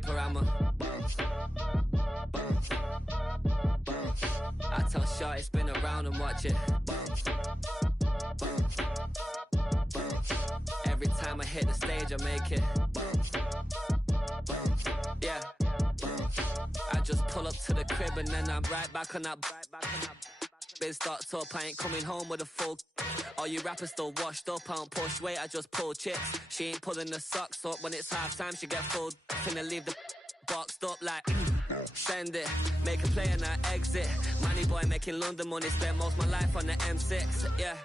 paper, I'm a I tell Shorty spin around and watch it. Every time I hit the stage, I make it. Yeah. I just pull up to the crib and then I'm right back on that. Biz starts up, I ain't coming home with a full. All you rappers still washed up, I don't push weight, I just pull chips. She ain't pulling the socks up when it's half time, she get full. Finna leave the boxed up like send it, make a play and I exit. Money boy making London money, spent most of my life on the M6. Yeah,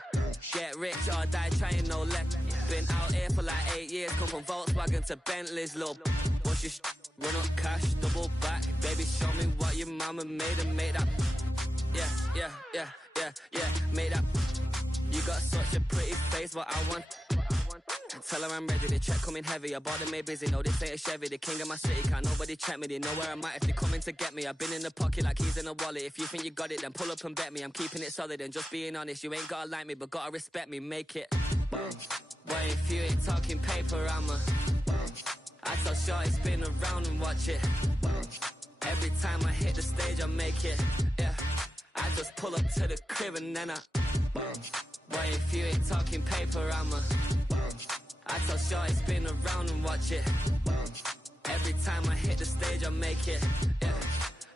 get rich or die trying, no let. Been out here for like 8 years, come from Volkswagen to Bentley's, little. What's your run up cash, double back. Baby, show me what your mama made and make that. Yeah, make that. You got such a pretty face, but I want. Tell her I'm ready, the check coming heavy. I bought them made busy, no this ain't a Chevy. The king of my city, can't nobody check me. They know where I'm at if they coming to get me. I've been in the pocket like keys in a wallet. If you think you got it, then pull up and bet me. I'm keeping it solid and just being honest. You ain't gotta like me, but gotta respect me, make it. But if you ain't talking paper, I'm a. I tell Shorty spin around and watch it. Every time I hit the stage, I make it. Yeah, I just pull up to the crib and then I. But if you ain't talking paper, I'm a. I tell Shorty spin around and watch it. Every time I hit the stage, I make it. Yeah,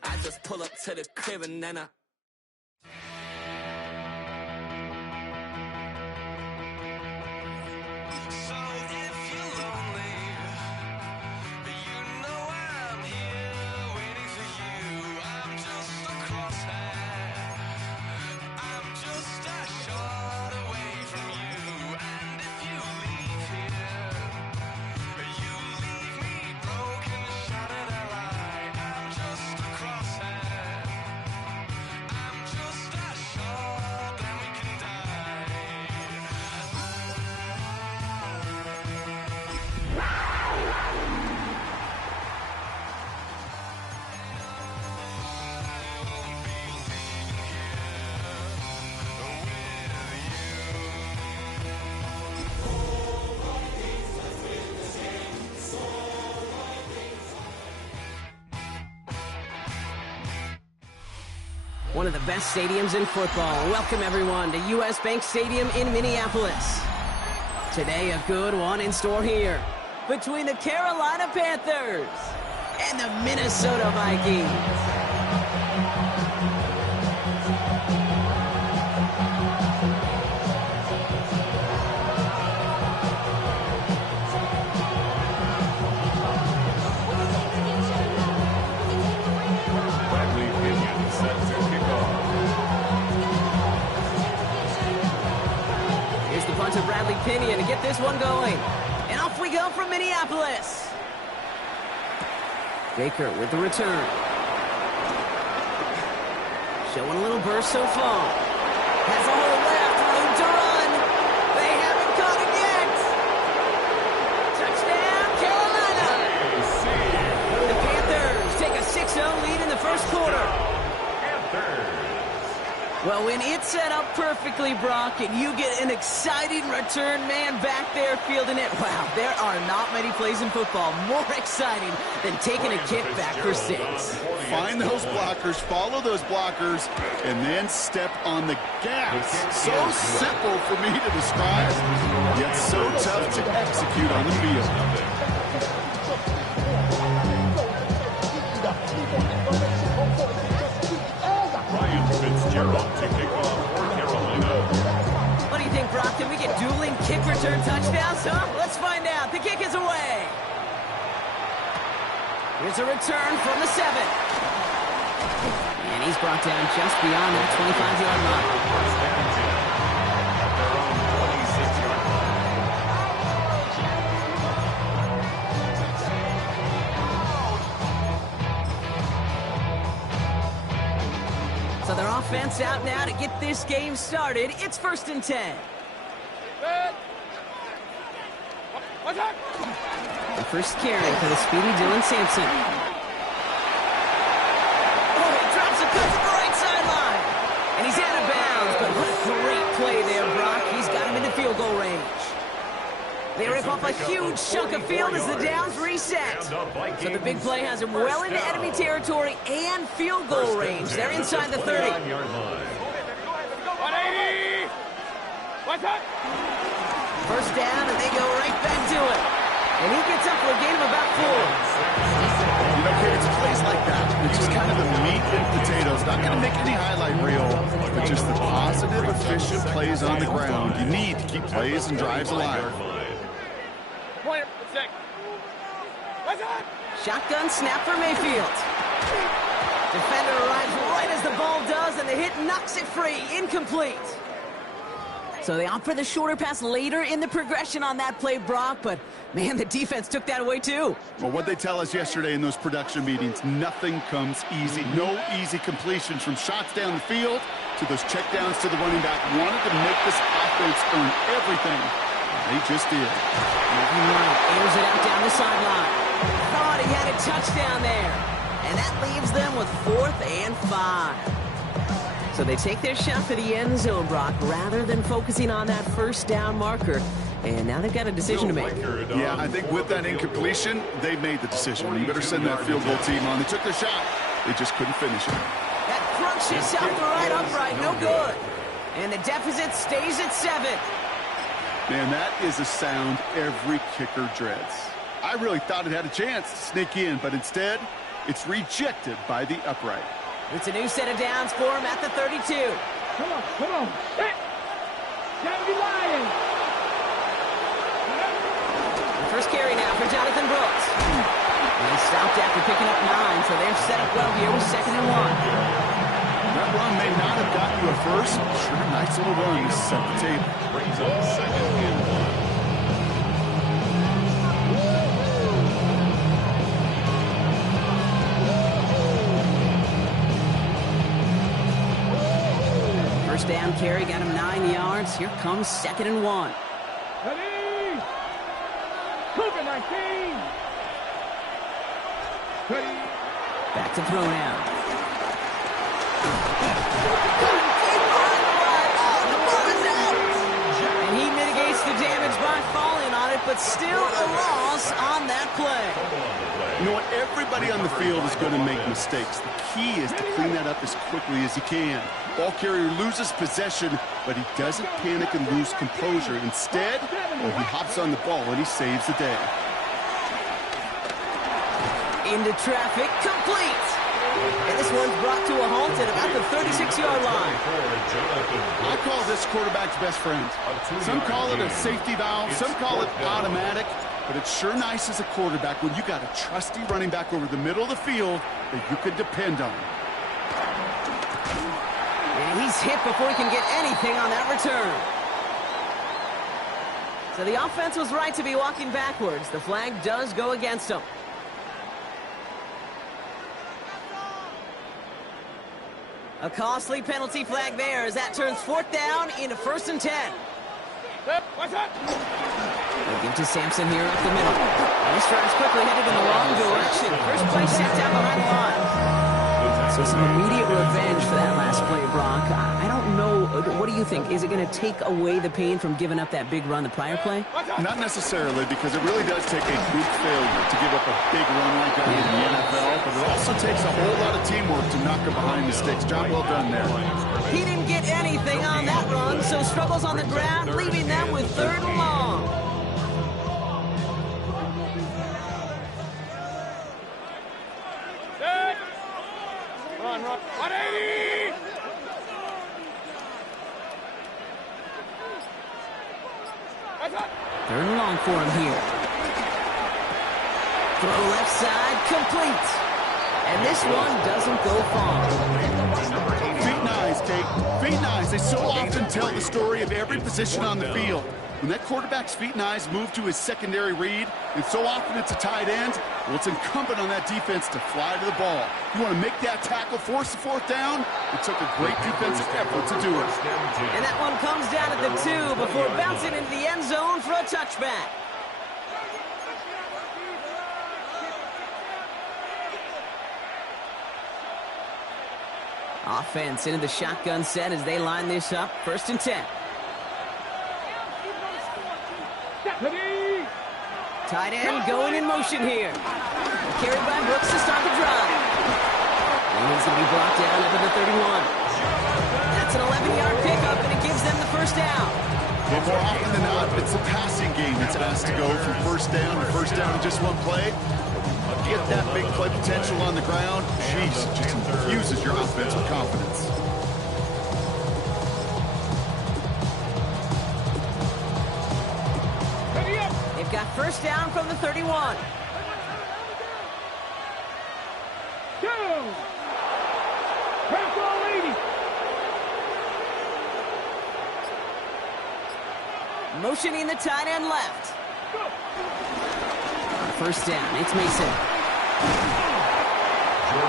I just pull up to the crib and then I. One of the best stadiums in football. Welcome everyone to US Bank Stadium in Minneapolis. Today a good one in store here between the Carolina Panthers and the Minnesota Vikings. To Bradley Pinion to get this one going. And off we go from Minneapolis. Baker with the return. Showing a little burst so far. Has a hole left, room to run. They haven't caught it yet. Touchdown, Carolina. The Panthers take a 6-0 lead in the first quarter. Well, when it's set up perfectly, Brock, and you get an exciting return man back there fielding it, wow, there are not many plays in football more exciting than taking a kick back for 6. Find those blockers, follow those blockers, and then step on the gas. So simple for me to describe, yet so tough to execute on the field. To kick off for Carolina. What do you think, Brock? Can we get dueling kick return touchdowns, huh? Let's find out. The kick is away. Here's a return from the 7. And he's brought down just beyond the 25-yard line. So their offense out now to get this game started. It's 1st and 10. The first carry for the speedy Dylan Sampson. Oh, he drops a cut to the right sideline. And he's out of bounds, but what a great play there, Brock. He's got him into field goal range. They rip off a huge chunk of field as the downs reset. So the big play has them well into enemy territory and field goal range. They're inside the 30. 180! What's up? First down, and they go right back to it. And he gets up for a gain of about 4. You know, Kate, it's plays like that. It's just kind of the meat and potatoes. Not going to make any highlight reel, but just the positive, efficient plays on the ground. You need to keep plays and drives alive. Pointer, six. What's up? Shotgun snap for Mayfield. Defender arrives right as the ball does, and the hit knocks it free. Incomplete. So they opt for the shorter pass later in the progression on that play, Brock, but man, the defense took that away too. Well, what they tell us yesterday in those production meetings, nothing comes easy. No easy completions from shots down the field to those checkdowns to the running back. Wanted to make this offense earn everything. They just did. Moving right, airs it out down the sideline. Thought he had a touchdown there. And that leaves them with 4th and 5. So they take their shot for the end zone, Brock, rather than focusing on that first down marker. And now they've got a decision to make. Yeah, I think with that incompletion, they made the decision. You better send that field goal team on. They took their shot. They just couldn't finish it. That crunches out the right upright. No good. And the deficit stays at 7. Man, that is a sound every kicker dreads. I really thought it had a chance to sneak in, but instead, it's rejected by the upright. It's a new set of downs for him at the 32. Come on. Hey! Gotta be lying! First carry now for Jonathan Brooks. And he stopped after picking up 9, so they're set up well here with 2nd and 1. That run may not have gotten you a first. Sure, nice little run to set the table. Brings up 2nd and 1. First down carry got him 9 yards. Here comes 2nd and 1. Ready! COVID-19! Ready! Back to throw now. And he mitigates the damage by falling on it, but still a loss on that play. You know what? Everybody on the field is going to make mistakes. The key is to clean that up as quickly as he can. Ball carrier loses possession, but he doesn't panic and lose composure. Instead, he hops on the ball and he saves the day. Into traffic, complete. And this one's brought to a halt at about the 36-yard line. I call this quarterback's best friend. Some call it a safety valve, some call it automatic, but it's sure nice as a quarterback when you got a trusty running back over the middle of the field that you can depend on. And he's hit before he can get anything on that return. So the offense was right to be walking backwards. The flag does go against them. A costly penalty flag there as that turns 4th down into 1st and 10. What's up? They give to Sampson here up the middle. And this drive's quickly headed in the wrong direction. First play set down behind the line. So some immediate revenge for that last play, Brock. I don't know. What do you think? Is it going to take away the pain from giving up that big run the prior play? Not necessarily, because it really does take a group failure to give up a big run like that in the NFL, but it also takes a whole lot of teamwork to knock it behind the sticks. Job well done there. He didn't get anything on that run, so struggles on the ground, leaving them with 3rd and long. Run. 180! What's up? 3rd and long for him here. Throw left side, complete. And this one doesn't go far. Feet nice, Kate. Feet nice. They so often tell the story of every position on the field. When that quarterback's feet and eyes move to his secondary read, and so often it's a tight end, well, it's incumbent on that defense to fly to the ball. You want to make that tackle, force the 4th down? It took a great defensive effort to do it. And that one comes down at the 2 before bouncing into the end zone for a touchback. Offense into the shotgun set as they line this up. 1st and 10. Ready! Tight end going in motion here. Carried by Brooks to start the drive. And he's going to be blocked down up at the 31. That's an 11-yard pickup, and it gives them the first down. Well, more often than not, it's the passing game that's asked to go from first down to first down in just one play. Get that big play potential on the ground. Jeez, just infuses your offense with confidence. They've got first down from the 31. Motioning the tight end left. First down, it's Mason.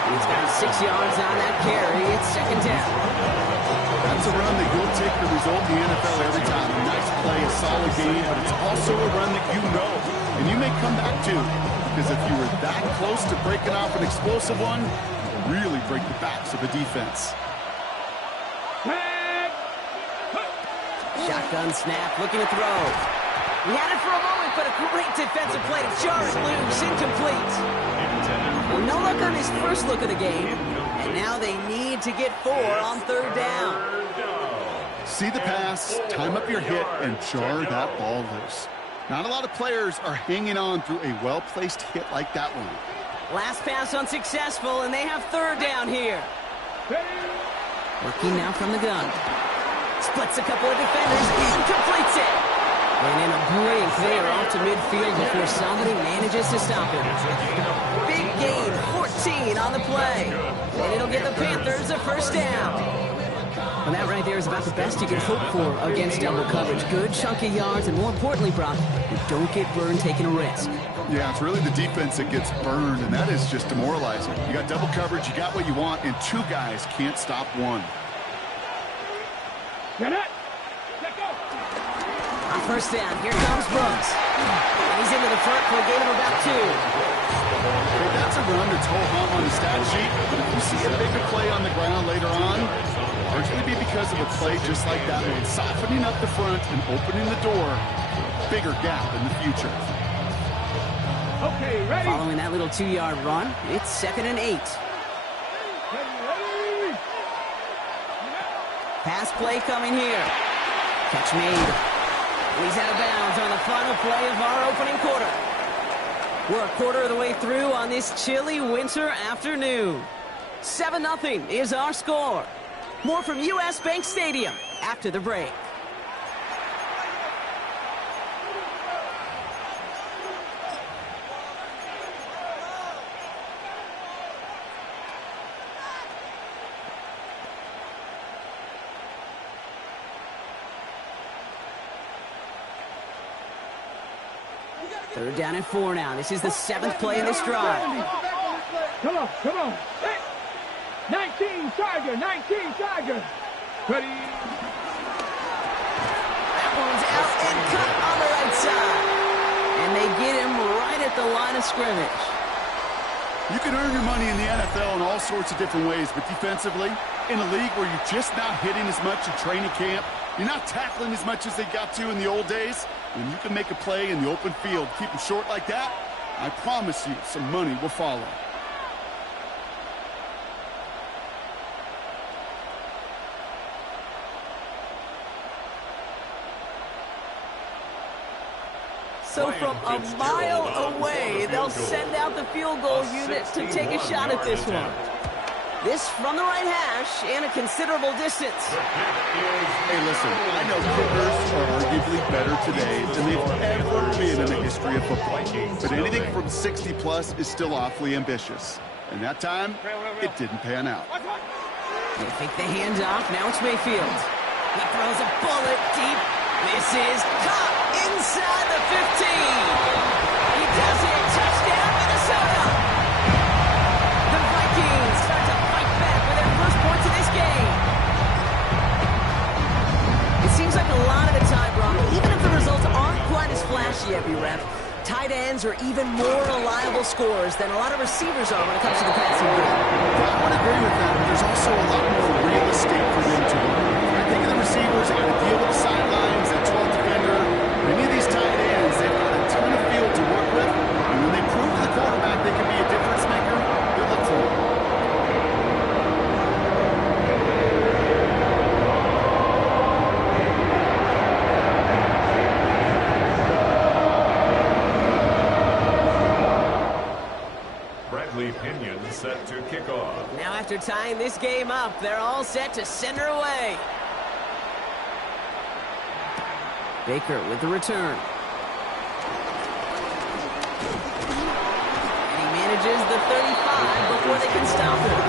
He's got 6 yards on that carry. It's second down. That's a run that you'll take the result in the NFL every time. A nice play, a solid game, but it's also a run that you know, and you may come back to, because if you were that close to breaking off an explosive one, it'll really break the backs of the defense. Shotgun snap, looking to throw. He had it for a moment, but a great defensive play to jar it loose, incomplete. Well, no luck on his first look of the game, and now they need to get 4 on third down. See the pass, time up your hit, and jar that ball loose. Not a lot of players are hanging on through a well-placed hit like that one. Last pass unsuccessful, and they have third down here. Working now from the gun. Splits a couple of defenders and completes it. And in a blink, they are off to midfield before somebody manages to stop him. Big gain, 14 on the play. And it'll get the Panthers a first down. And that right there is about the best you can hope for against double coverage. Good chunky yards, and more importantly, Brock, you don't get burned taking a risk. Yeah, it's really the defense that gets burned, and that is just demoralizing. You got double coverage, you got what you want, and 2 guys can't stop one. Get it! Let go! On first down, here comes Brooks. And he's into the front for a gain of about 2. Hey, that's a run that's ho-hum on the stat sheet, but if you see a bigger play on the ground later on, largely be because of a play just like that one, softening up the front and opening the door, bigger gap in the future. Okay, ready? Following that little 2-yard run, it's 2nd and 8. Ready? Pass play coming here. Catch made. He's out of bounds on the final play of our opening quarter. We're a quarter of the way through on this chilly winter afternoon. 7-0 is our score. More from US Bank Stadium after the break. Third down and 4 now. This is the 7th play in this drive. Come on, come on. 19 Tiger, 19 Tiger. Ready? That one's out and cut on the right side. And they get him right at the line of scrimmage. You can earn your money in the NFL in all sorts of different ways, but defensively, in a league where you're just not hitting as much in training camp, you're not tackling as much as they got to in the old days, when you can make a play in the open field, keep them short like that, I promise you some money will follow. So from a mile away, they'll send out the field goal unit to take a shot at this one. This from the right hash and a considerable distance. Hey, listen, I know kickers are arguably better today than they've ever been in the history of football. But anything from 60-plus is still awfully ambitious. And that time, it didn't pan out. They fake the handoff. Now it's Mayfield. He throws a bullet deep. This is caught inside the 15. He does it. Touchdown, Minnesota. The Vikings start to fight back with their first points in this game. It seems like a lot of the time, Brock, even if the results aren't quite as flashy every rep, tight ends are even more reliable scorers than a lot of receivers are when it comes to the passing game. I would agree with that, but there's also a lot more real estate for them to work. I think of the receivers, they got to deal with the sidelines, that 12th defender. Many of these tight ends, they've got a ton of field to work with. Bradley Pinion set to kick off. Now after tying this game up, they're all set to send her away. Baker with the return. And he manages the 35 before they can stop him.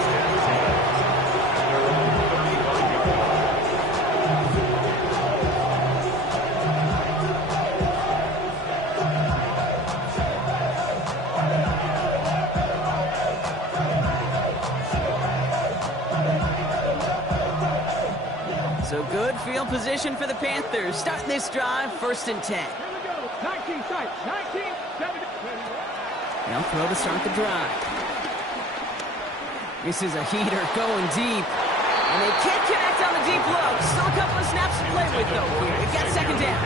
So good field position for the Panthers. Starting this drive, 1st and 10. Here we go. 19 sight. 19, 7. They'll throw to start the drive. This is a heater going deep. And they can't connect on the deep low. Still a couple of snaps to play with, though, here. It got 2nd down.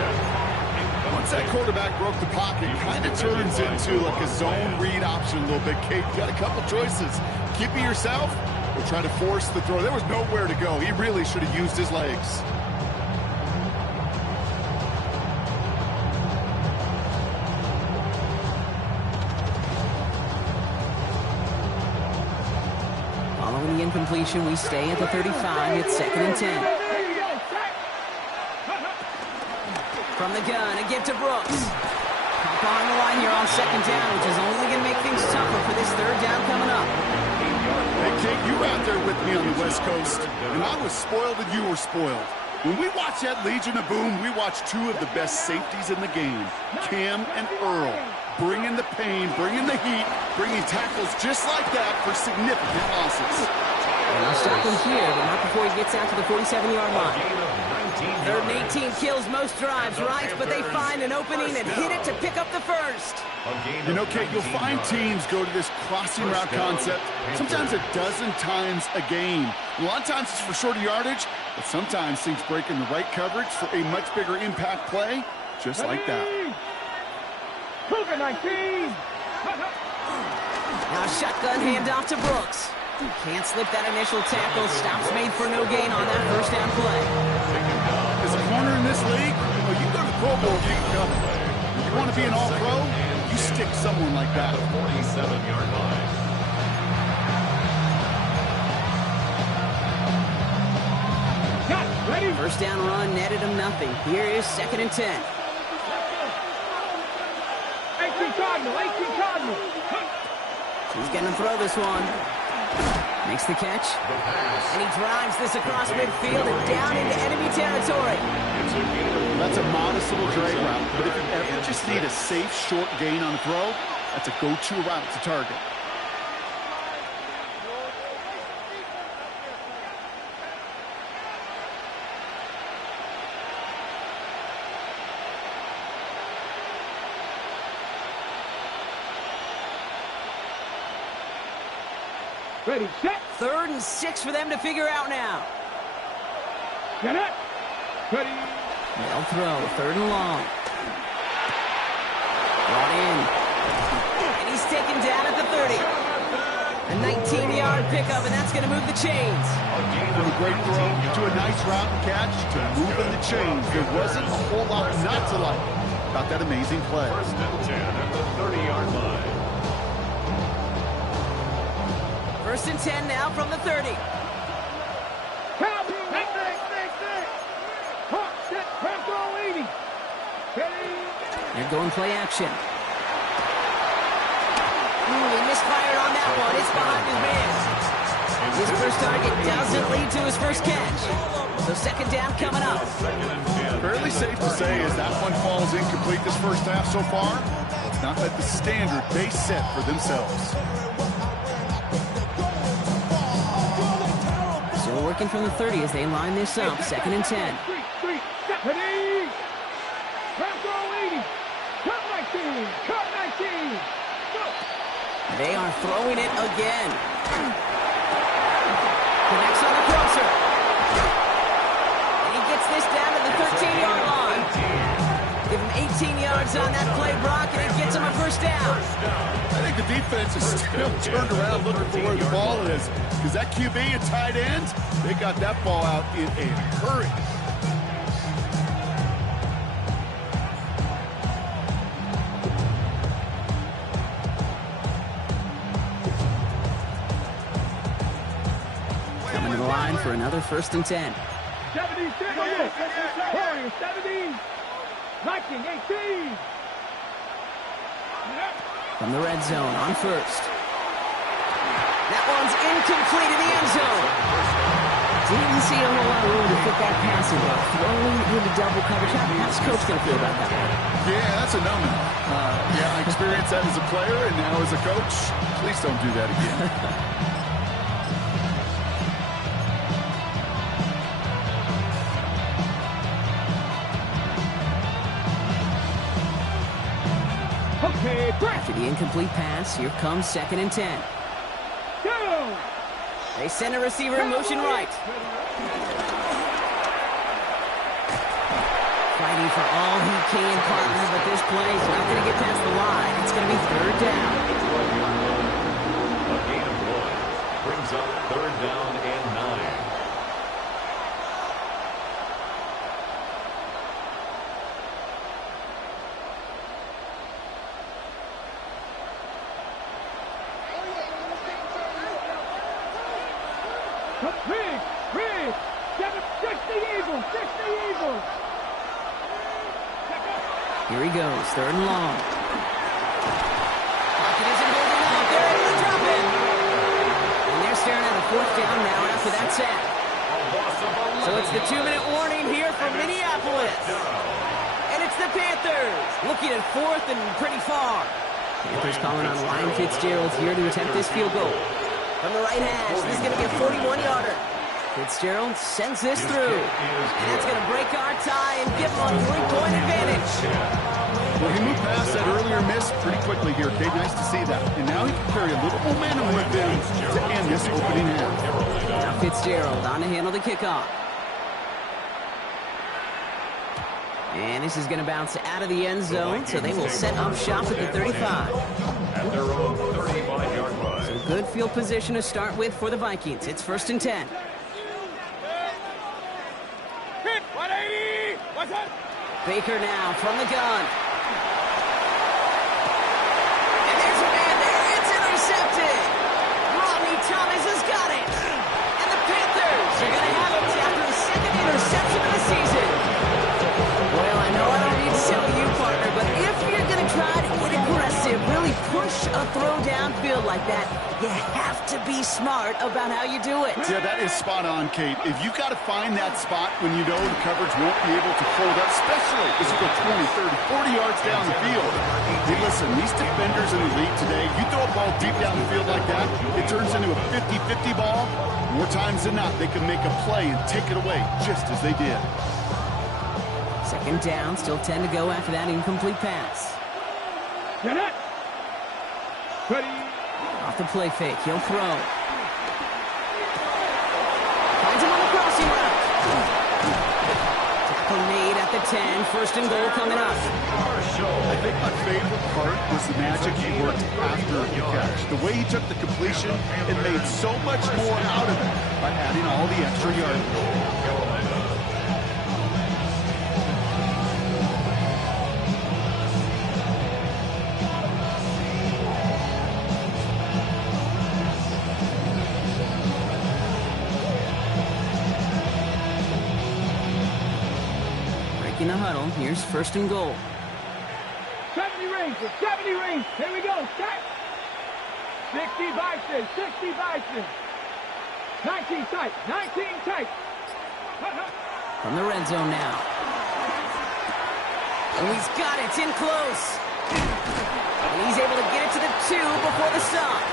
Once that quarterback broke the pocket, kind of turns into like a zone read option a little bit. Kate, you got a couple choices. Keep it yourself or try to force the throw. There was nowhere to go. He really should have used his legs. Following the incompletion, we stay at the 35. It's 2nd and 10. From the gun, a give to Brooks. Pop on the line here on 2nd down, which is only going to make things tougher for this 3rd down coming up. Hey, Kate, you were out there with me on the West Coast, and I was spoiled and you were spoiled. When we watch that Legion of Boom, we watch 2 of the best safeties in the game, Cam and Earl, bringing the pain, bringing the heat, bringing tackles just like that for significant losses. And I'll stop him here, but not before he gets out to the 47-yard line. 3rd and 18 kills most drives, right? But they find an opening and hit it to pick up the 1st. You know, Kate, you'll find teams go to this crossing route concept sometimes a dozen times a game. A lot of times it's for shorter yardage, but sometimes things break in the right coverage for a much bigger impact play, just like that. Cougar 19. Now shotgun handoff to Brooks. Can't slip that initial tackle. Stops made for no gain on that 1st down play. As a corner in this league, well, you go to the Pro Bowl if you can come. If you want to be an all-pro, you stick someone like that. 47-yard line. Got ready. 1st down run netted him nothing. Here is 2nd and 10. 18 Cardinal. 18 Cardinal. He's going to throw this one. Makes the catch. And he drives this across midfield and down into enemy territory. That's a modest little drag route, but if you ever just need a safe, short gain on a throw, that's a go-to route to target. Ready, set. 3rd and 6 for them to figure out now. Get it. Ready. They'll throw. 3rd and long. Brought in. And he's taken down at the 30. A 19-yard pickup, and that's going to move the chains. From a great throw to a nice route and catch to moving the chains. There wasn't a whole lot not to like about that amazing play. 1st and 10 at the 30-yard line. 1st and 10 now from the 30. They're going play action. Ooh, he misfired on that one. It's behind his man. His first target doesn't lead to his first catch. So 2nd down coming up. Fairly safe to say as that one falls incomplete this 1st half so far, it's not at the standard they set for themselves. Still working from the 30 as they line this up. 2nd and 10. They are throwing it again. Connects on the crosser. And he gets this down to the 13-yard line. Give him 18 yards on that play, Brock, and it gets him a 1st down. I think the defense is still turned around looking for where the ball is, because that QB and tight end, they got that ball out in a hurry. for another 1st and 10. 76. Warriors 17. Viking 18. From the red zone on 1st. That one's incomplete in the end zone. Didn't see a whole lot of room to fit that pass in, but throwing into double coverage. How's the coach going to feel about that one? Yeah, that's a no-no. I experienced that as a player and now as a coach. Please don't do that again. Okay, break. After the incomplete pass, here comes 2nd and 10. Go. They send a receiver in motion right. Fighting for all he can, partner, but this play's not going to get past the line. It's going to be 3rd down. A gain of 1 brings up 3rd down and 9. Rig. 6 the Eagles. 6 the Eagles. Here he goes, 3rd and long. Pocket isn't holding up. They're able to drop it. And they're staring at a 4th down now after that sack. So it's the 2-minute warning here from Minneapolis. And it's the Panthers looking at 4th and pretty far. Panthers calling on Ryan Fitzgerald here to attempt this field goal. From the right hash, this is going to be a 41-yarder. Fitzgerald sends this through. And that's going to break our tie and give them a 3-point advantage. Well, he moved past that earlier miss pretty quickly here, Kate. Nice to see that. And now he can carry a little momentum with him to end this opening half. Now Fitzgerald on to handle the kickoff. And this is going to bounce out of the end zone, so they will set up shop at the 35. At their own 35-yard line. So good field position to start with for the Vikings. It's 1st and 10. 180. What's up? Baker now from the gun. And there's a man there. It's intercepted. Rodney Thomas has got it. And the Panthers are going to have it after the 2nd interception of the season. Well, I know I don't need to tell you, partner, but if you're going to try to get aggressive, really push a throw downfield like that, you have to be smart about how you do it. Yeah, that is spot on, Kate. If you got to find that spot when you know the coverage won't be able to hold up, especially as you go 20, 30, 40 yards down the field. Hey, listen, these defenders in the league today, you throw a ball deep down the field like that, it turns into a 50-50 ball. More times than not, they can make a play and take it away just as they did. 2nd down, still 10 to go after that incomplete pass. Get it. Ready. Off the play fake, he'll throw. Finds him on the crossing route. Tackle made at the 10, 1st and goal coming up. I think my favorite part was the magic he worked after the catch. The way he took the completion and made so much more out of it by adding all the extra yardage. In the huddle, here's 1st and goal. 70 rings. 70 rings. Here we go. Set. 60 Vikings. 60 Vikings. 19 tight. 19 tight. From the red zone now. Oh, he's got it. It's in close. And he's able to get it to the 2 before the stop.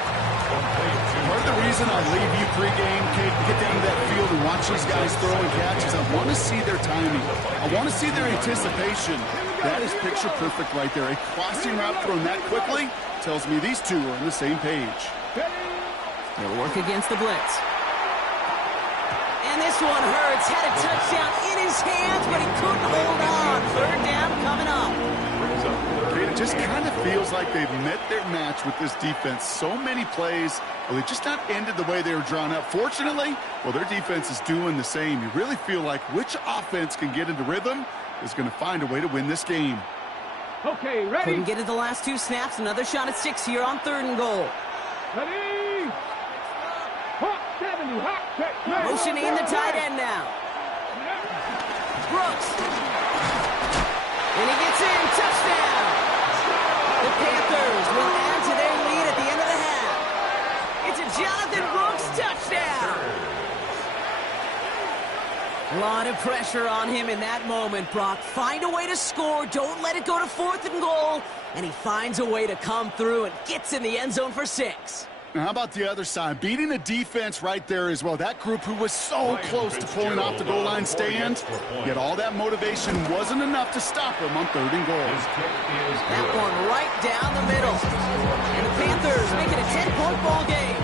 Part of the reason I leave you pregame, Kate, to get down to that field and watch these guys throw and catch is I want to see their timing. I want to see their anticipation. That is picture perfect right there. A crossing route thrown that quickly tells me these two are on the same page. They'll work against the blitz. And this one hurts. Had a touchdown in his hands, but he couldn't hold on. 3rd down coming up. It just kind of feels like they've met their match with this defense. So many plays, well, they just not ended the way they were drawn up. Fortunately, well, their defense is doing the same. You really feel like which offense can get into rhythm is going to find a way to win this game. Okay, ready. Couldn't get it the last 2 snaps. Another shot at 6 here on 3rd and goal. Ready. Hawk 70. Motioning the tight end now. Brooks. And he gets in. Touchdown. The Panthers will add to their lead at the end of the half. It's a Jonathan Brooks touchdown. A lot of pressure on him in that moment, Brock. Find a way to score. Don't let it go to 4th and goal. And he finds a way to come through and gets in the end zone for 6. Now, how about the other side? Beating the defense right there as well. That group who was so close to pulling off the goal line stand, yet all that motivation wasn't enough to stop him on 3rd and goal. That one right down the middle. And the Panthers make it a 10-point ball game.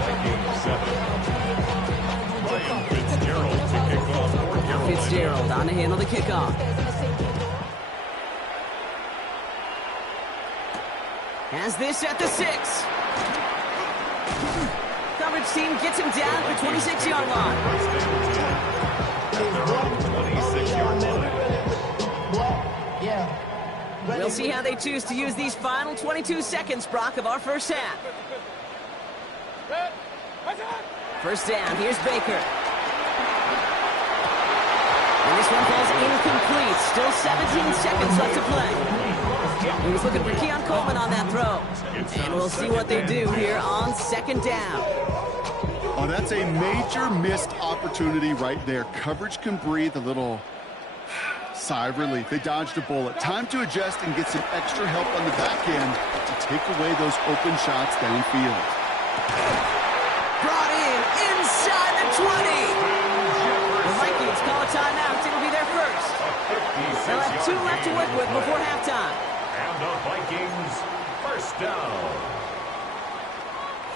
Fitzgerald on to handle the kickoff. Has this at the 6. Coverage team gets him down at the 26-yard line. We'll see how they choose to use these final 22 seconds, Brock, of our first half. First down, here's Baker. And this one falls incomplete. Still 17 seconds left to play. He was looking for Keon Coleman on that throw. And we'll see what they do here on 2nd down. Oh, that's a major missed opportunity right there. Coverage can breathe a little sigh of relief. They dodged a bullet. Time to adjust and get some extra help on the back end to take away those open shots downfield. Brought in inside the 20. The Vikings call a timeout. It'll be their first. They'll have 2 left to work with before halftime. And the Vikings, first down.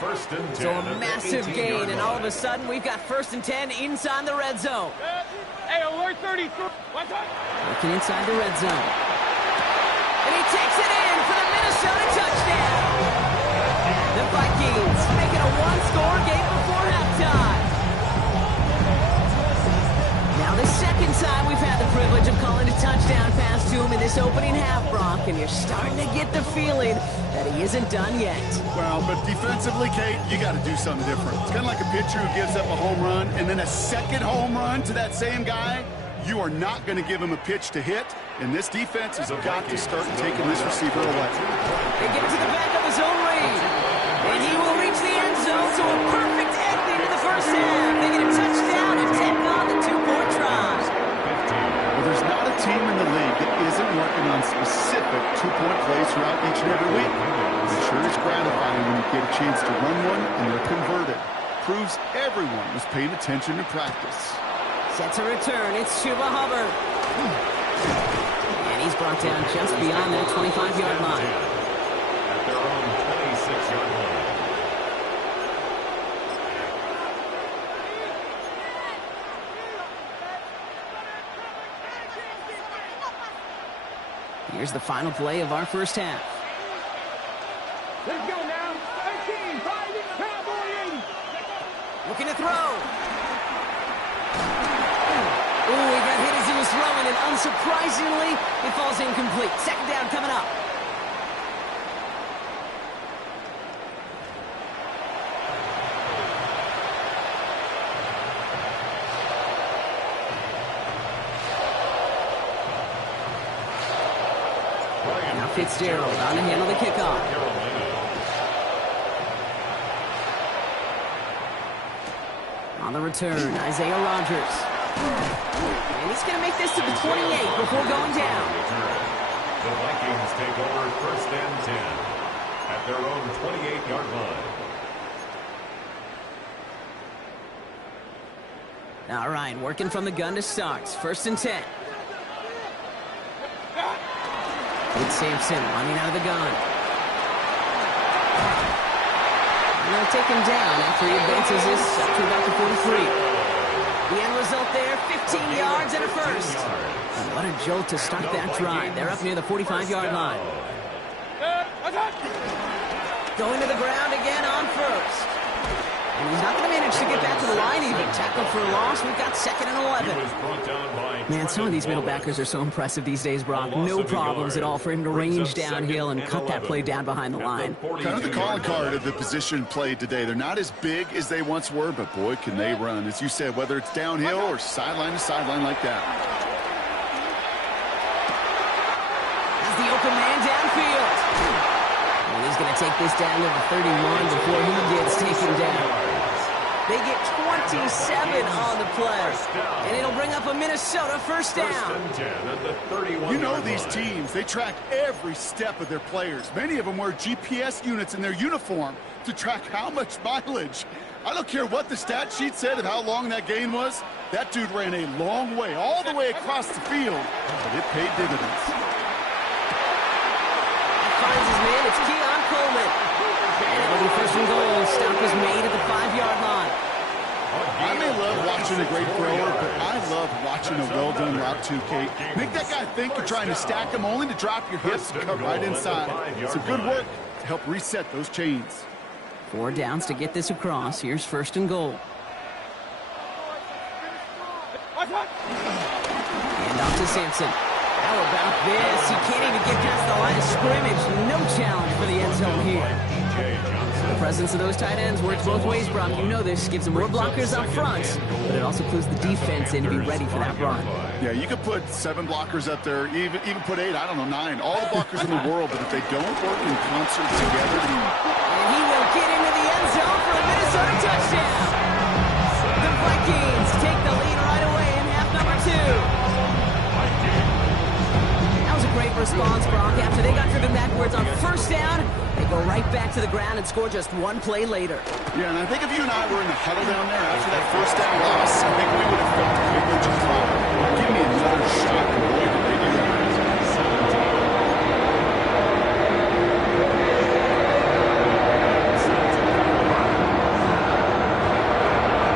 1st and 10. So a massive gain, and all of a sudden we've got 1st and 10 inside the red zone. Hey, alert 33. Looking inside the red zone. And he takes it in for the Minnesota touchdown. The Vikings make it a 1-score game before halftime. Now the 2nd time we've had the privilege of calling a touchdown pass to him in this opening half, Brock, and you're starting to get the feeling that he isn't done yet. Well, but defensively, Kate, you got to do something different. It's kind of like a pitcher who gives up a home run and then a second home run to that same guy. You are not going to give him a pitch to hit, and this defense has got to start taking this receiver away. They get it to the back of his own read, and he will reach the end zone, so a perfect ending to the first half. They get a touchdown and take on the 2-point try. Well, there's not a team in the league that isn't working on specific 2-point plays throughout each and every week. It sure is gratifying when you get a chance to run one and they're converted. Proves everyone was paying attention in practice. Sets a return. It's Chuba Hubbard. And he's brought down just beyond that 25-yard line. At their own 26-yard line. Here's the final play of our first half. Let's go now. 13, 5, Cowboy 80. Looking to throw. Ooh, he got hit as he was throwing, and unsurprisingly, it falls incomplete. 2nd down coming up. Now Fitzgerald on to handle the kickoff. On the return, Isaiah Rodgers. And he's going to make this to the 28 before going down. The Vikings take over 1st and 10 at their own 28-yard line. All right, working from the gun to start. 1st and 10. It's Sampson running out of the gun. And they'll take him down after he advances this up to about the 43. The end result there, 15 yards and a first. And what a jolt to start that drive. They're up near the 45-yard line. Going to the ground again on 1st. And he's not going to manage to get back to the line even. Tackle for a loss. We've got 2nd and 11. Man, some of these middle backers are so impressive these days, Brock. No problems at all for him to range downhill and cut that play down behind the line. Kind of the calling card of the position played today. They're not as big as they once were, but boy, can they run. As you said, whether it's downhill or sideline to sideline like that. As the open man downfield. And he's going to take this down to the 31 before he gets taken down. They get 27 on the play. And it'll bring up a Minnesota first down. You know these teams, they track every step of their players. Many of them wear GPS units in their uniform to track how much mileage. I don't care what the stat sheet said of how long that gain was. That dude ran a long way, all the way across the field. But it paid dividends. Finds his man, it's Keon Coleman. And it'll be first and goal. Stop is made at the 5-yard line. I may love watching a great thrower, but I love watching a well-done route too, Kate. Make that guy think you're trying to stack him only to drop your hips and cut right inside. It's a good work to help reset those chains. 4 downs to get this across. Here's first and goal. And off to Sampson. How about this? He can't even get past the line of scrimmage. No challenge for the end zone here. The presence of those tight ends works both ways, Brock. You know this. Gives them more blockers up front, but it also clues the defense in to be ready for that run. Yeah, you could put 7 blockers up there, even put 8, I don't know, 9. All the blockers in the world, but if they don't work in concert together. And he will get into the end zone for a Minnesota touchdown. The Vikings take the lead right away in half number 2. Great response, Brock. After they got driven backwards on first down, they go right back to the ground and score just 1 play later. Yeah, and I think if you and I were in the huddle down there after that first down loss, I think we would have felt a privilege of thought. Give me another shot, and boy, did they do that.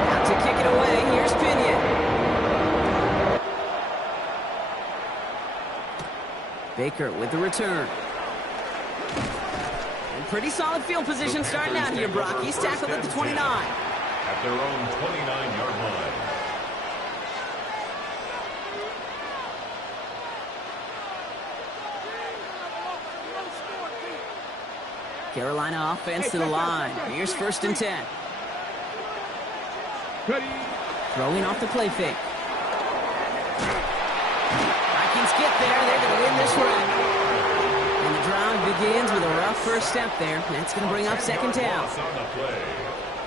Out to kick it away, here's Pinion. Baker with the return. And pretty solid field position starting out here, Brock. He's tackled at the 29. At their own 29-yard line. Carolina offense to the line. Here's first and 10. Throwing off the play fake. Get there, they're going to win this round. And the drive begins with a rough first step there. That's going to bring up 2nd down. On the play.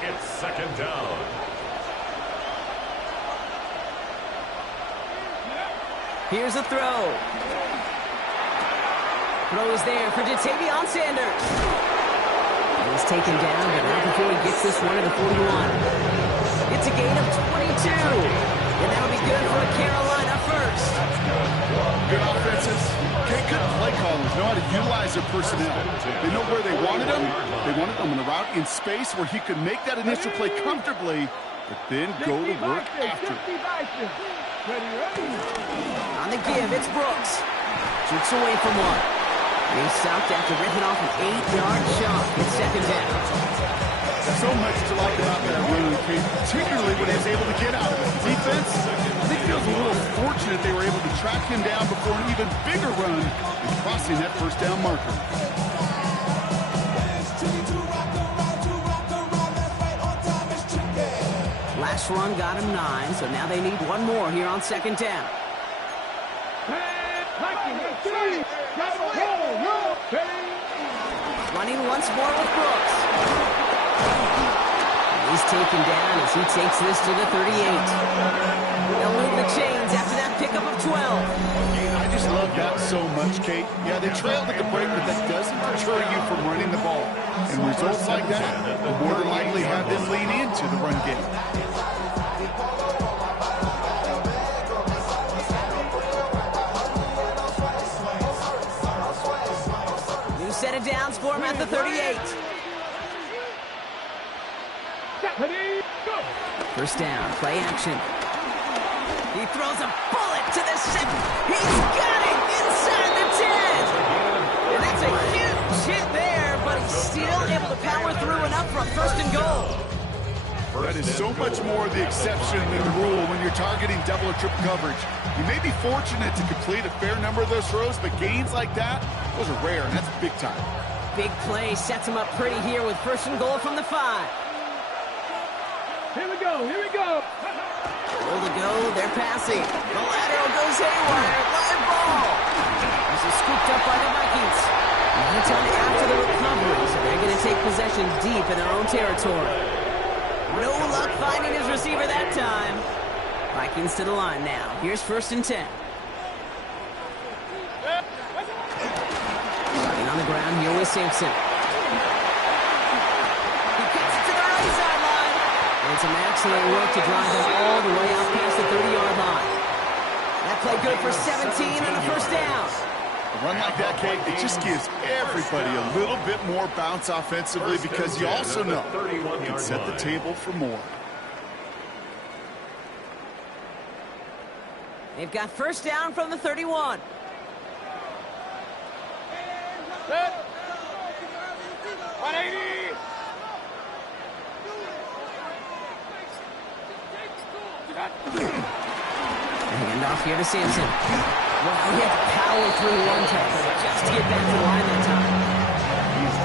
It's 2nd down. Here's a throw. Throw is there for Jatavion Sanders. And he's taken down, but not before he gets this one to the 41. It's a gain of 22. And that'll be good for a Carolina first. Good offenses. Okay, good play callers know how to utilize their personnel. They know where they wanted them. They wanted them on the route in space where he could make that initial play comfortably, but then go to work after. On the give, it's Brooks. Jerks away from one. He's stopped after ripping off an 8-yard shot. It's 2nd down. So much to like about that run, particularly when he was able to get out of it. Defense, I think feels a little fortunate they were able to track him down before an even bigger run and crossing that first down marker. Last run got him 9, so now they need one more here on 2nd down. Running once more with Brooks. He's taken down as he takes this to the 38. They'll move the chains after that pickup of 12. I just love that so much, Kate. Yeah, they trailed at the break, but that doesn't deter you from running the ball. And results like that will more than likely have them lean into the run game. New set of downs for him at the 38. First down, play action. He throws a bullet to the 6. He's got it inside the 10. And that's a huge hit there, but he's still able to power through enough for a first and goal. spread is so much more the exception than the rule when you're targeting double or triple coverage. You may be fortunate to complete a fair number of those throws, but gains like that, those are rare, and that's big time. Big play sets him up pretty here with 1st and goal from the 5. Here we go, here we go. Goal to go, they're passing. The lateral goes haywire, live ball. This is scooped up by the Vikings. No time after the recovery, so they're going to take possession deep in their own territory. No luck finding his receiver that time. Vikings to the line now. Here's 1st and 10. Running on the ground here with Sampson. He gets it to the right sideline. And some excellent work to drive him all the way out past the 30-yard line. That play good for 17 and a 1st down. A run like that, Kate, it just gives everybody a little bit more bounce offensively because you also know you can set the table for more. They've got 1st down from the 31. Set. 180. Handoff here to Sampson. Well, he had to power through one tackle just to get back to the line that time.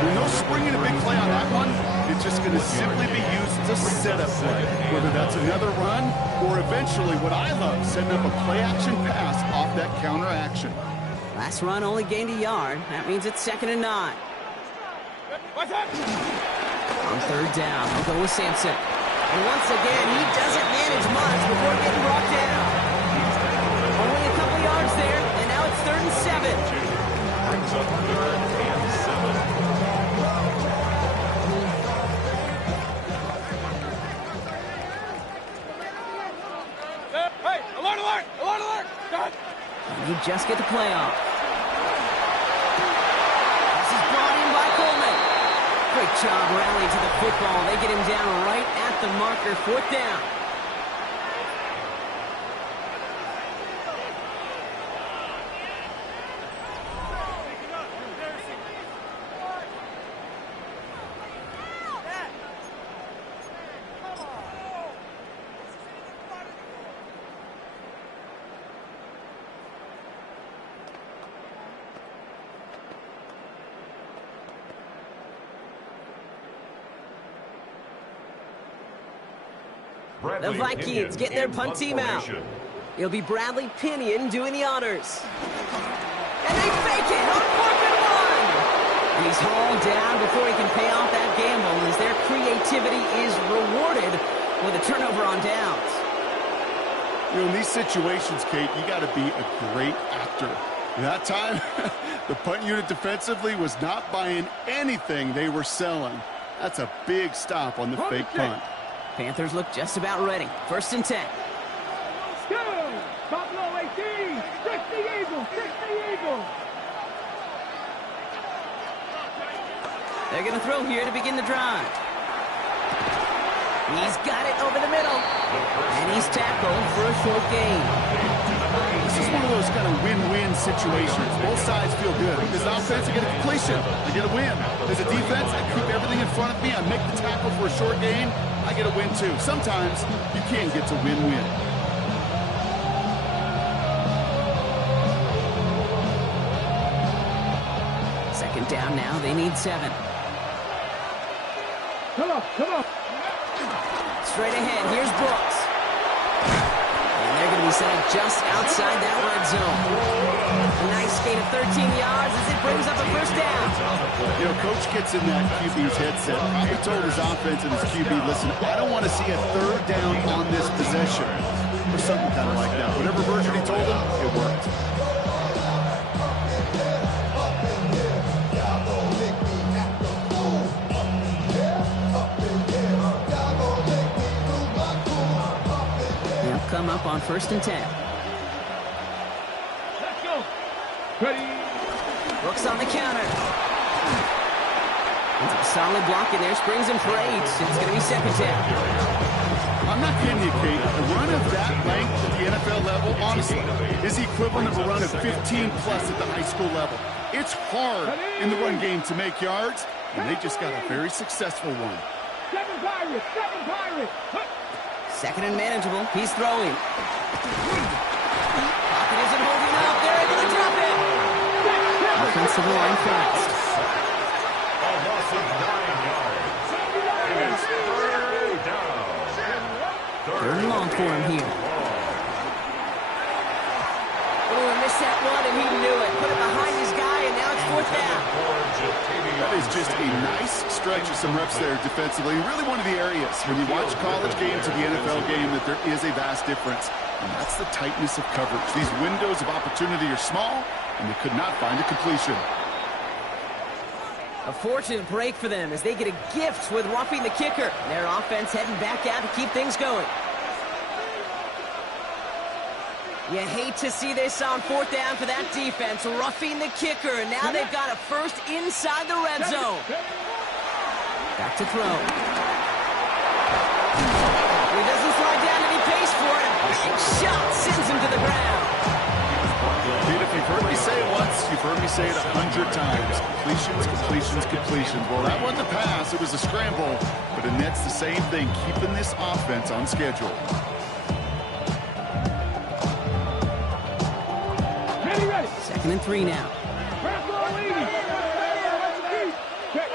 There's no springing a big play on that one. It's just going to simply be used as a setup play, whether that's another run or eventually what I love, setting up a play-action pass off that counter action. Last run only gained a yard. That means it's 2nd and 9. What's up? On 3rd down, they'll go with Sampson. And once again, he doesn't manage much before getting brought down. Only a couple yards there, and now it's 3rd and 7. Brings up 3rd and 7. Hey, alert, alert, alert, alert. Stop. And you just get the play off. This is brought in by Coleman. Great job rallying to the football. They get him down right at the marker, 4th down. The Vikings get their punt team out. It'll be Bradley Pinion doing the honors. And they fake it on 4th and 1. And he's hauled down before he can pay off that gamble as their creativity is rewarded with a turnover on downs. You know, in these situations, Kate, you got to be a great actor. That time, the punt unit defensively was not buying anything they were selling. That's a big stop on the fake punt. Panthers look just about ready. 1st and 10. Go! Buffalo 18. 60 Eagles. 60 Eagles. They're going to throw here to begin the drive. He's got it over the middle. And he's tackled for a short gain. This is one of those kind of win-win situations. Both sides feel good. As an offense, I get a completion. I get a win. As a defense, I keep everything in front of me. I make the tackle for a short gain. I get a win, too. Sometimes you can't get to win-win. Second down now. They need 7. Come on, come on. Straight ahead, here's Brooks. And they're going to be set just outside that red zone. A nice gain of 13 yards as it brings up a 1st down. You know, Coach gets in that QB's headset. He told his offense and his QB, listen, I don't want to see a 3rd down on this possession. Or something kind of like that. Whatever version he told him, it worked. Come up on 1st and 10. Let's go. Ready. Brooks on the counter. It's a solid block in there. Springs him for 8. It's going to be 2nd down. I'm not kidding you, Kate. A run of that length at the NFL level, honestly, is the equivalent of a run of 15-plus at the high school level. It's hard in the run game to make yards, and they just got a very successful one. 7 Pirates. 7 Pirates. Second and manageable. He's throwing. Pocket isn't holding up. They're able to drop it. Offense to the line fast. A loss of 9 yards. And it's third down. Third and long for him here. Oh, he missed that one, and he knew it. Put it behind his guy, and now it's fourth down. That is just a nice stretch of some reps there defensively. Really one of the areas when you watch college game to the NFL game that there is a vast difference. And that's the tightness of coverage. These windows of opportunity are small, and they could not find a completion. A fortunate break for them as they get a gift with roughing the kicker. Their offense heading back out to keep things going. You hate to see this on fourth down for that defense, roughing the kicker, and now they've got a first inside the red zone. Back to throw. He doesn't slide down and he pays for it. A big shot sends him to the ground. Dude, if you've heard me say it once, you've heard me say it 100 times. Completions, completions, completions. Well, that wasn't a pass, it was a scramble, but it's the same thing, keeping this offense on schedule. Second and 3 now. Check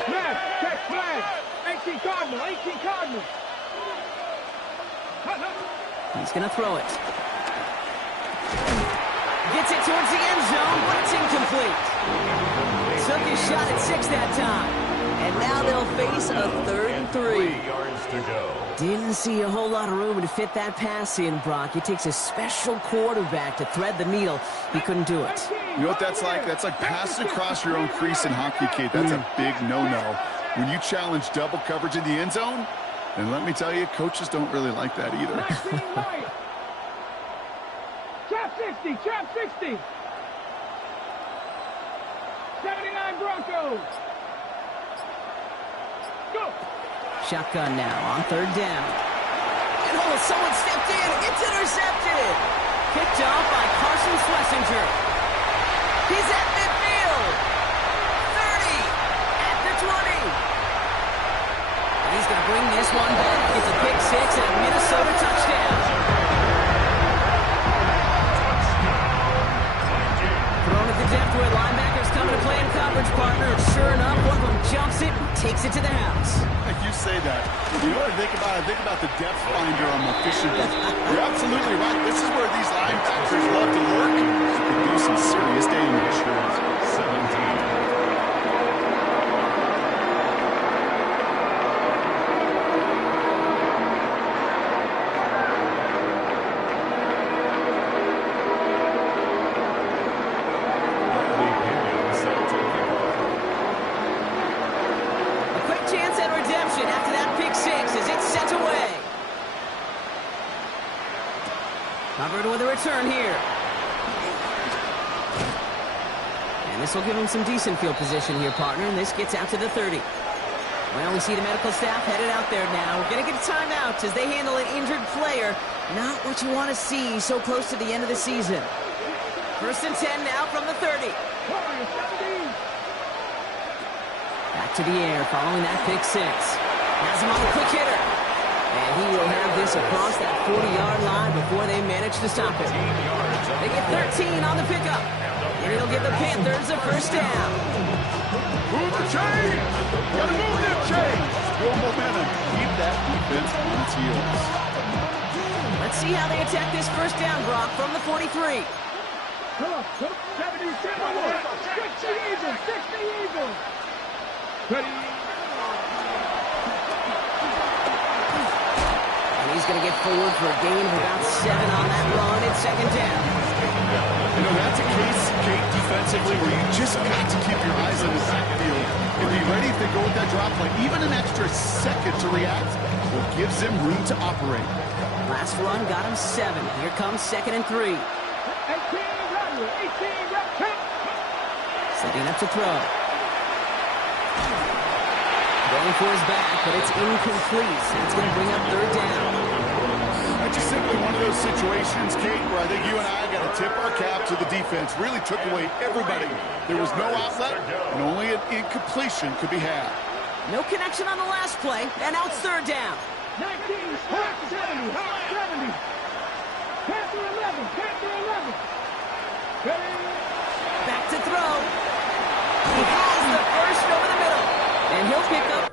flag. 18 Cardinal. He's going to throw it. Gets it towards the end zone, but it's incomplete. Took his shot at 6 that time. And now they'll face a 3rd and 3. 3 yards to go. Didn't see a whole lot of room to fit that pass in, Brock. It takes a special quarterback to thread the needle. He couldn't do it. You know what that's like? That's like passing across your own crease in hockey, Kate. That's a big no-no. When you challenge double coverage in the end zone, then let me tell you, coaches don't really like that either. Trap 60. 79 Broncos. Go. Shotgun now on 3rd down. And someone stepped in. It's intercepted. Picked off by Carson Schlesinger. He's at midfield. 30. At the 20. And he's going to bring this one back. It's a pick 6 and a Minnesota touchdown. Thrown at the depth where linebackers coming to play in coverage, partner. Sure enough, one of them jumps it and takes it to the house. You say that. You know what I think about? I think about the depth finder on the fishing boat. You're absolutely right. This is where these linebackers love to work. You can do some serious damage. 17. Covered with a return here. And this will give him some decent field position here, partner, and this gets out to the 30. Well, we see the medical staff headed out there now. We're going to get a timeout as they handle an injured player. Not what you want to see so close to the end of the season. 1st and 10 now from the 30. Back to the air following that pick 6. Has him on a quick hitter. And he will have this across that 40-yard line before they manage to stop it. They get 13 on the pickup. And it'll give the Panthers a first down. Move the chain! Gotta move that chain! Build momentum. Keep that defense on its heels. Let's see how they attack this first down, Brock, from the 43. Come on, 70, 60 Eagles. Ready. He's going to get forward for a gain of about 7 on that run. It's 2nd down. You know, that's a case, Kate, defensively, where you just got to keep your eyes on the backfield and be ready if they go with that drop play. Even an extra second to react will gives them room to operate. Last run got him 7. Here comes 2nd and 3. 18 Setting up to throw. Going for his back, but it's incomplete. So it's going to bring up 3rd down. That's just simply one of those situations, Kate, where I think you and I got to tip our cap to the defense. Really took away everybody. There was no outlet, and only an incompletion could be had. No connection on the last play, and now it's 3rd down. 19, Hawk 70, Hawk 70. Panther 11, Panther 11. Ready? Back to throw. He has the first over the middle. And he'll pick up.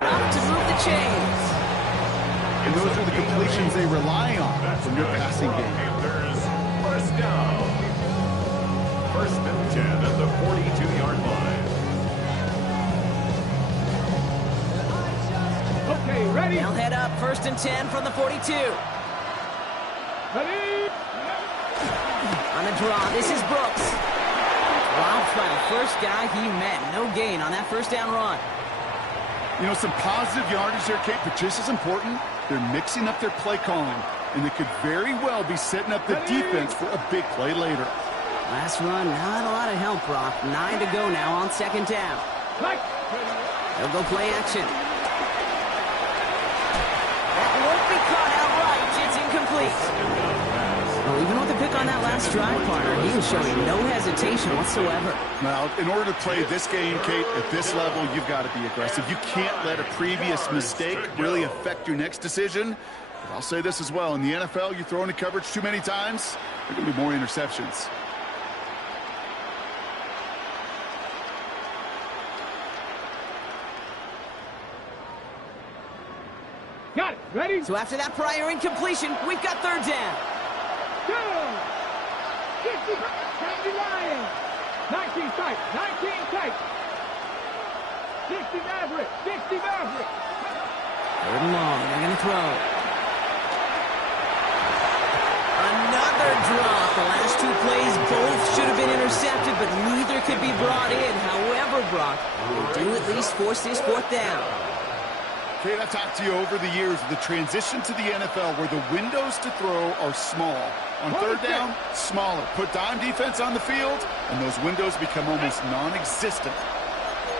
Up to move the chains. And those are the completions they rely on from your passing game. Panthers, first down. First and 10 at the 42-yard line. Okay, ready? They'll head up 1st and 10 from the 42. Ready? On the draw, this is Brooks. Dropped by the first guy he met. No gain on that first down run. You know, some positive yardage there, Kate, but just as important, they're mixing up their play calling, and they could very well be setting up the defense for a big play later. Last run, not a lot of help, Brock. 9 to go now on 2nd down. They'll go play action. That won't be caught outright. It's incomplete. Well, even with the pick on that last drive, partner, he was showing no hesitation whatsoever. Now, in order to play this game, Kate, at this level, you've got to be aggressive. You can't let a previous mistake really affect your next decision. But I'll say this as well. In the NFL, you throw into coverage too many times, there are going to be more interceptions. Got it. Ready? So after that prior incompletion, we've got 3rd down. 2. 60 Lions. 19 tight. 19 tight. 60 Maverick. 60 Maverick. 3rd and long. They're going to throw. Another drop. The last 2 plays both should have been intercepted, but neither could be brought in. However, Brock, they do at least force this 4th down. Kate, I've talked to you over the years of the transition to the NFL where the windows to throw are small. On 3rd down, smaller. Put dime defense on the field, and those windows become almost non-existent.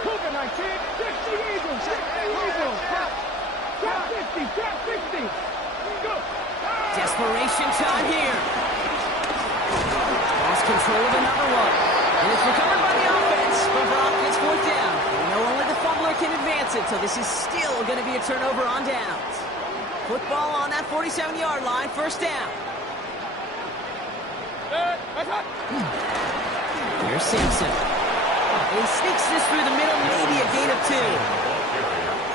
Cougar 19. 60 Eagles. 60 Eagles. Trap 50. Trap 60. Go. Desperation time here. Lost control of another one. And it's recovered by the offense. But Brock gets 4th down. We know only the fumbler can advance it, so this is still going to be a turnover on downs. Football on that 47-yard line, 1st down. Here's Simpson. He sneaks this through the middle, maybe a gain of 2.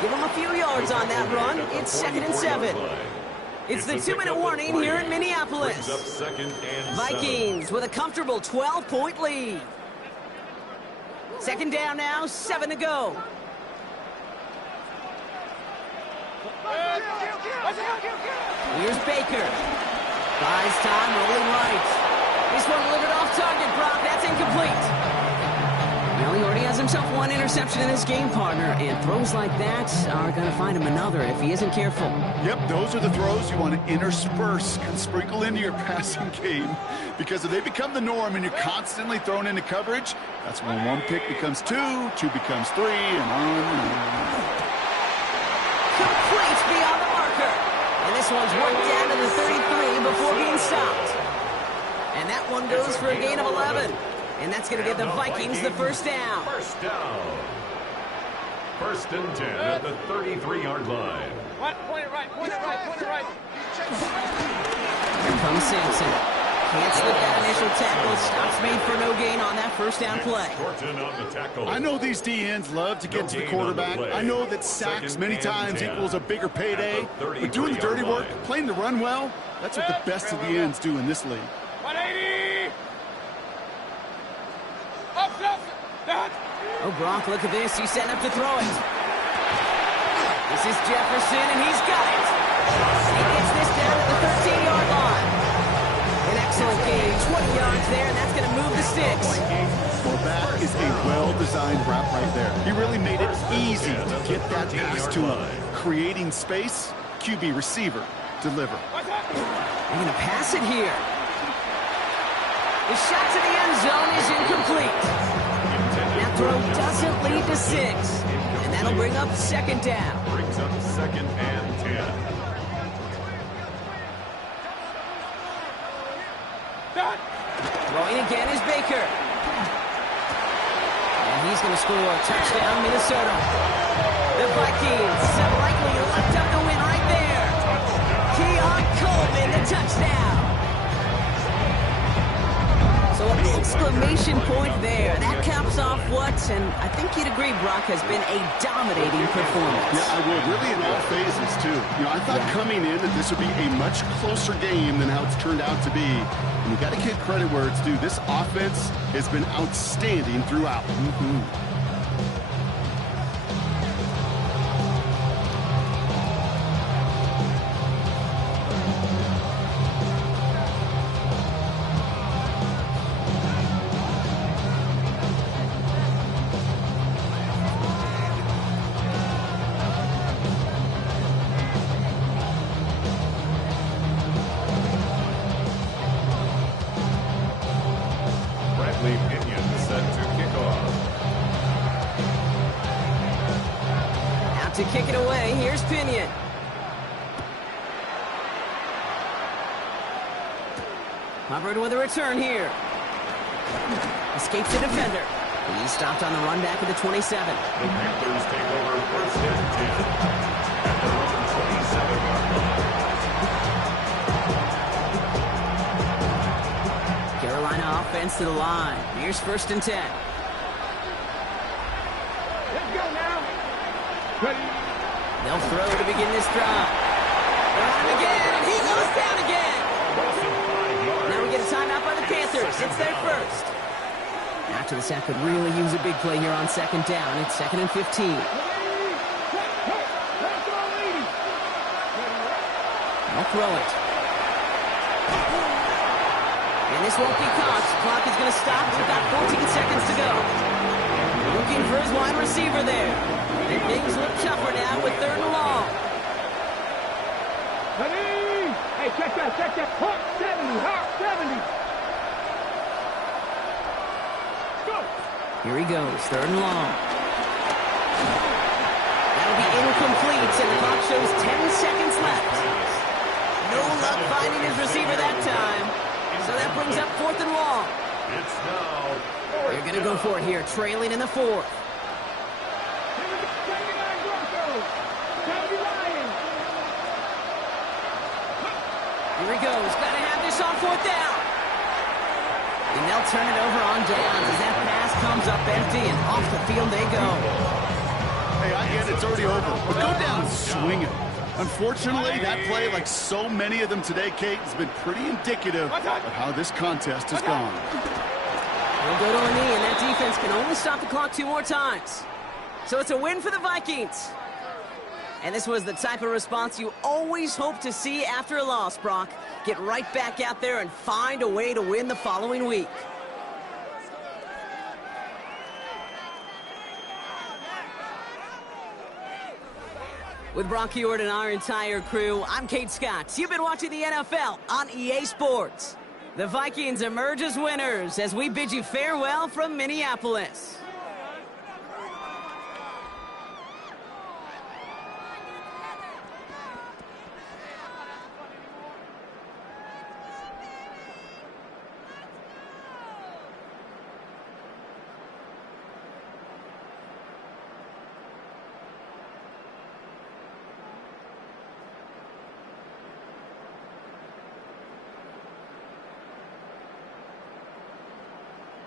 Give him a few yards on that run. It's 2nd and 7. It's the 2-minute warning here in Minneapolis. Vikings with a comfortable 12-point lead. 2nd down now, 7 to go. Here's Baker. Buys time, rolling right. This one delivered off target, Brock. That's incomplete. Well, he already has himself 1 interception in this game, partner, and throws like that are going to find him another if he isn't careful. Yep, those are the throws you want to intersperse and sprinkle into your passing game, because if they become the norm and you're constantly thrown into coverage, that's when 1 pick becomes 2, 2 becomes 3, and on and on. Complete beyond the marker. And this one's worked down to the 33 before being stopped. And that one goes for a gain of 11. And that's going to give the Vikings the 1st down. 1st down. 1st and 10 at the 33-yard line. Point it right. Point it right. Point it right. Here comes Sampson. Can't slip that initial tackle. Stops made for no gain on that 1st down play. On the tackle. I know these DNs love to get to the quarterback. I know that sacks many times equals a bigger payday. But doing the dirty work, playing the run well, that's what the best of the ends do in this league. 180. Oh, Brock, look at this. He's setting up to throw it. This is Jefferson, and he's got it. He gets this down to the 13-yard line. An excellent game. 20 yards there, and that's going to move the sticks. Well, that is a well-designed route right there. He really made it easy to get that pass to him. Creating space, QB receiver, deliver. They're going to pass it here. The shot to the end zone is incomplete. That throw doesn't lead to 6. And that'll bring up 2nd down. Brings up 2nd and 10. Throwing again is Baker. And he's going to score. Touchdown, Minnesota. The Vikings have likely left up the win right there. Keon Coleman, the touchdown. So an exclamation point there. That caps off what, and I think you'd agree, Brock, has been a dominating performance. Yeah, I would. Really in all phases, too. You know, I thought coming in that this would be a much closer game than how it's turned out to be. And you got to give credit where it's due. This offense has been outstanding throughout. to kick it away. Here's Pinion. Hubbard with a return here. Escapes the defender. He's stopped on the run back at the 27. The Panthers take over first and 10 at their own 27-yard line. Carolina offense to the line. Here's first and 10. Let's go now. Ready. They'll throw to begin this drive. They're on him again, and he goes down again. Now we get a timeout by the Panthers. It's their first. After the sack could really use a big play here on second down. It's 2nd and 15. They'll throw it. And this won't be caught. The clock is going to stop. We've got 14 seconds to go. Looking for his wide receiver there. And things look tougher now with 3rd and long. Ready? Hey, check that. Hawk 70. Go. Here he goes, 3rd and long. That'll be incomplete, and the clock shows 10 seconds left. No luck finding his receiver that time. So that brings up 4th and long. It's now. They're going to go for it here, trailing in the 4th. Here he goes. Got to have this on 4th down. And they'll turn it over on downs as that pass comes up empty, and off the field they go. Hey, I get it's already over, but go down swinging. Unfortunately, that play, like so many of them today, Kate, has been pretty indicative of how this contest has gone. They'll go to a knee, and that defense can only stop the clock 2 more times. So it's a win for the Vikings. And this was the type of response you always hope to see after a loss, Brock. Get right back out there and find a way to win the following week. With Brock Heward and our entire crew, I'm Kate Scott. You've been watching the NFL on EA Sports. The Vikings emerge as winners as we bid you farewell from Minneapolis.